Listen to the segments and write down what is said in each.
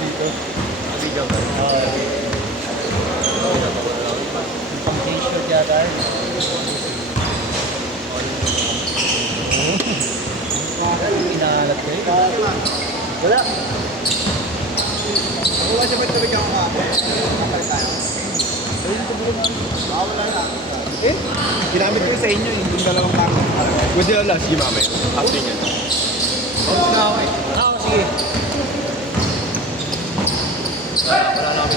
dito. Video ba? Pang t-shirt yata. Inahalat ko yun. Wala. Wala siya ba't nabigyan ko ka? Kapalit tayo. Wala na. Eh? Ginamit ko sa inyo yung dalawang kami. Good deal lang. Sige mamaya. After nyo. Tapos na ako eh. Sige. Wala na kami.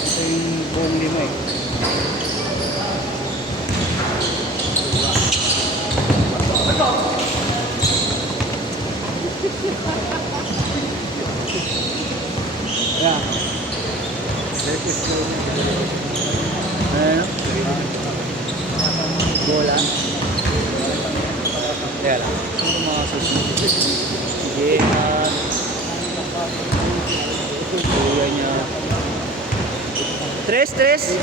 Ito yung buong lima eh. Yeah. Bola. Kaya lang. Ito mga susunod. Sige. Kuya niya. Tres. 5-0.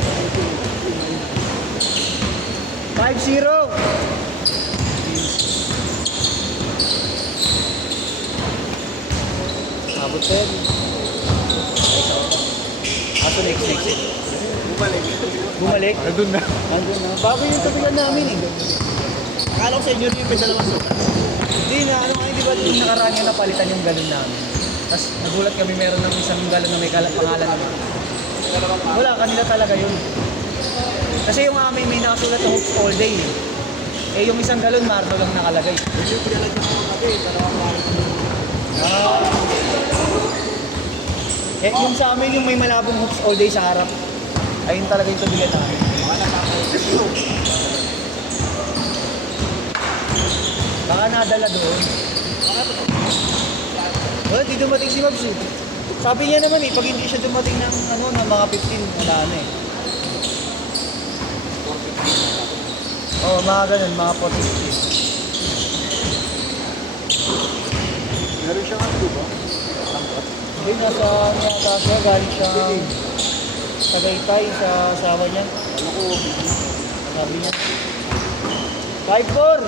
Abot pa yan. Aso next. Bumalik? Nandun na. Nandun na. Bago yung tabigan namin eh. Akala ko sa inyo rin yung may dalawang sukat. Hindi na, di ba yung nakaraan yung napalitan yung galon namin. Tapos nagulat kami meron ng isang galon na may pangalan namin. Wala, kanila talaga yun. Kasi yung amin may nakasulat na hoops all day. Eh yung isang galon, Marno lang nakalagay. Hindi ko pinalagyan ko kami. Dalawang kami. Eh yung sa amin yung may malabong hoops all day sa harap. Ayun talaga yung tabigan namin. Baka nadala doon. Wala, di dumating si Mabs eh. Sabi niya naman eh, pag hindi siya dumating ng mga 15, wala na eh. Oo, mga ganun, mga 40. Meron siyang ano ba? Hindi, nasa yata siya, galing siyang Tagaytay sa asawa niya. Ano ko? Sabi niya. 5-4!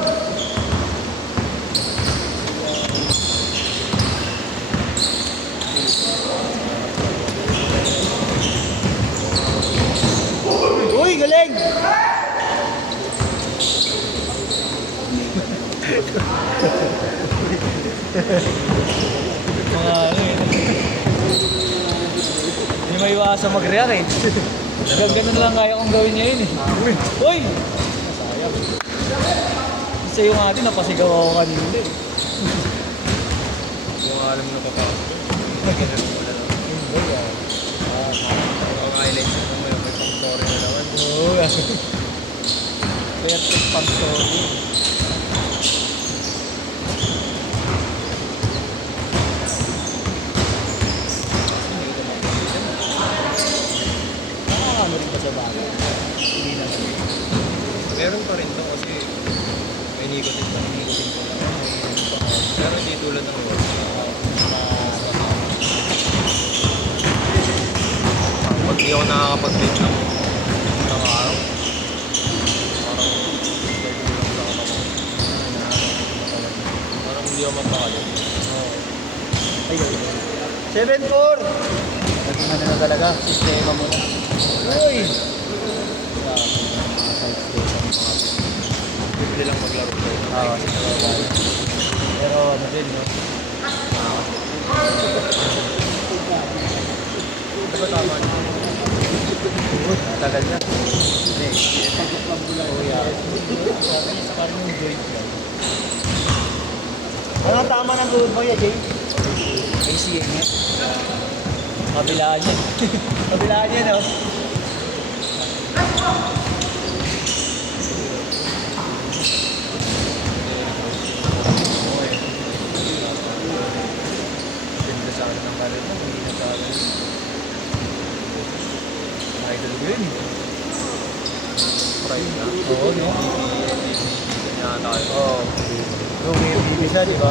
Uy, galing! Mga ano eh. Hindi maiwasan mag-react eh. Ganun lang kaya kong gawin niya yun eh. Uy! Sayang. Kasi yung atin, napasigaw ako kanina eh. Kung alam na papasok. Hindi ah. Ang highlights na naman yung may pang-story na naman. Oo. Perfect pang story. Nakakano rin pa sa bagay. Hindi naman. Meron pa rin to kasi may nicotine pa. Pero hindi tulad ng work. Pag di ako nakakapag-date ng araw, parang hindi ako mapakali. Ay, 7-4! Naging na talaga. Sistema mo na. Uy! Bibili lang maglaro kayo. Pero ano din, no? Ito ba tama? Tagal na. Hindi. Kuya. Sabi niya sa kanya yung joint lang. Ano ang tama ng tuhod mo yan, Jay? ACM niya. Kabilaan niya. Kabilaan niya, no? Ganda sa akin ng kalit mo. Hindi na sa akin. Idol ko yun. Pride na. Oo, no? Ganyan tayo. Oo. Yung may bibi siya, di ba?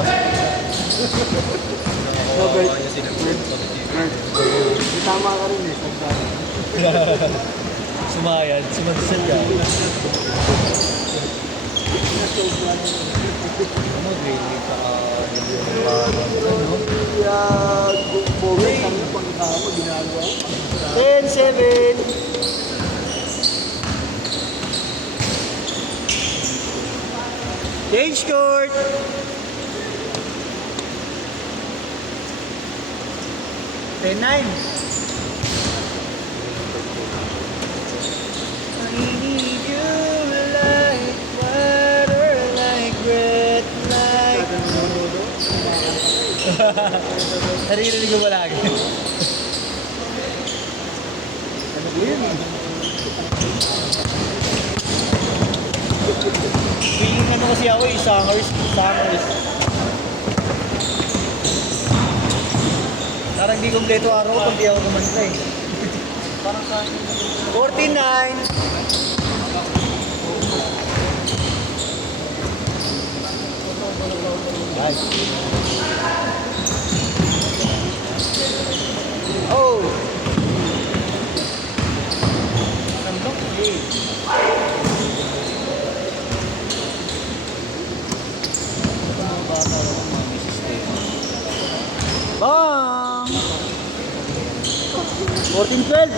Nakakuha niya sila. Tama ka rin eh. Sumayad, sumadsad ka. Ano, grade 8 saka ano? Bogey, ang pangkama, ginagawa ko. 10-7. Change court. 10-9. I need you like water, like red light. Naririnig ko ba lagi? Ano ba yun? Feeling ano kasi ako eh, sangers. Parang di kompleto araw kung di ako kumanta eh. Parang sa 49. Guys. Oh! Sandok eh. Bang! 14-12.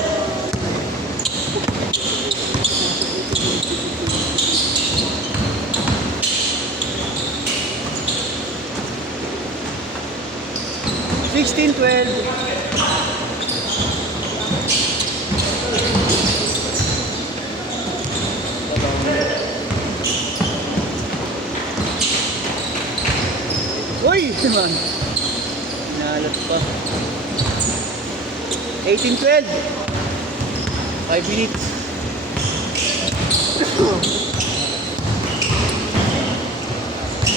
Sixteen, 12. Uy! Man. Nalat pa. 18-12. 5 minutes.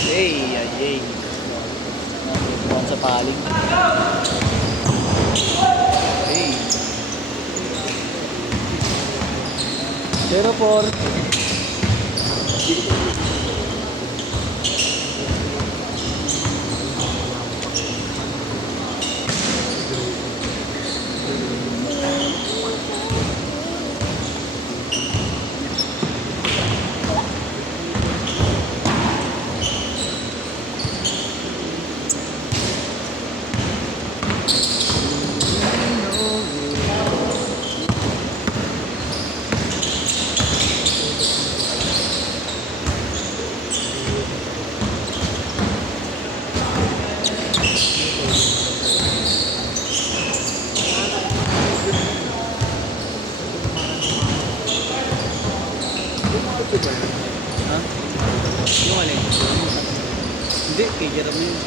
Yay. Natutuan sa paling. Hey. 0-4. Ha? Yung alin? Hindi, kay Jerome yun.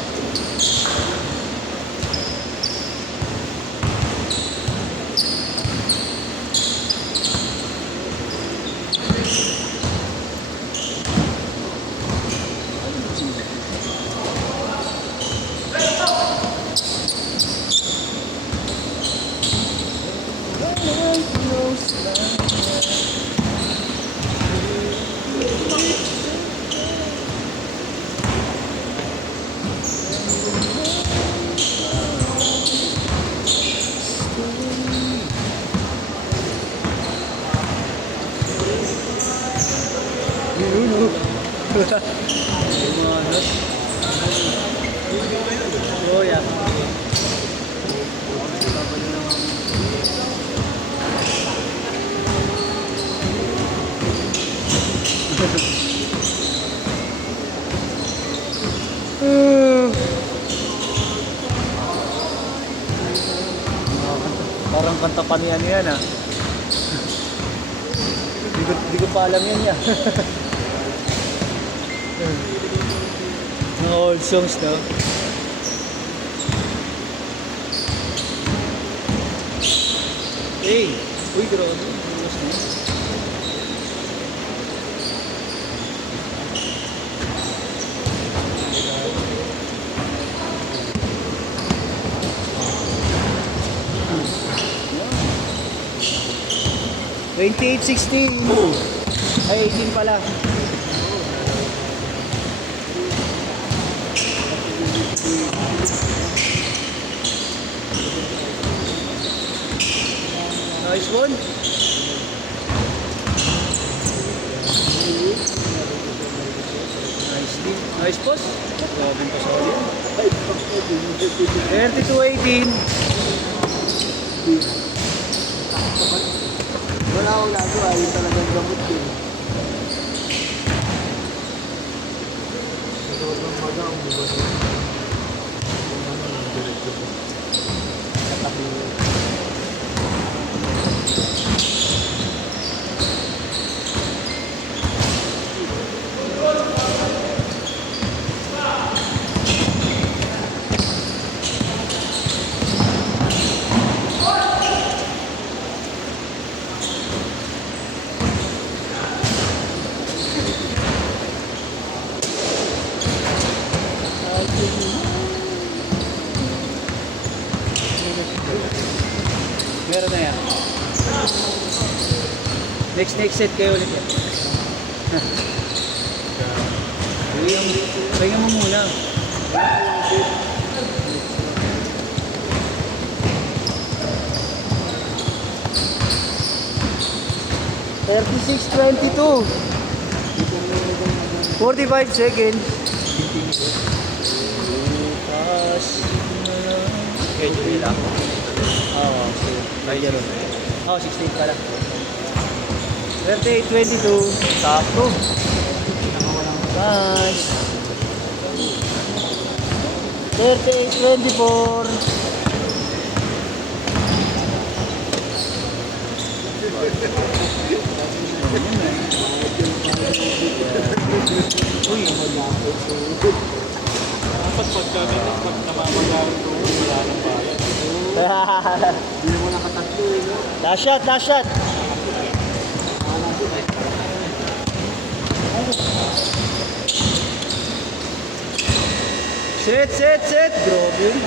Oh ya. Parang kanta pa niya yan ah. Di ko pa alam yan ya. Mga old songs no. Hey, uy grabe. Bukas na. Yeah. 28-16. Ay, 18 pala. Nice one. Nice boss. Grabe pa solid. 3218. Wala akong nagawa, yun talagang gamot din. Sobrang magang, diba? Sa tabi. Meron na yan. Next set kayo ulit yan. Pahinga mo muna. $36.22. 45 seconds. Tapos, Schedule lang. oo, oh, 16 pala. 38.22. Sakto. Tapos, 38.24. Uy, Dapat pagka ganyan, pag namamagalan ko, wala nang bayad. Hindi mo nakatatlo eh, no? last shot, last shot. Set. Grabe.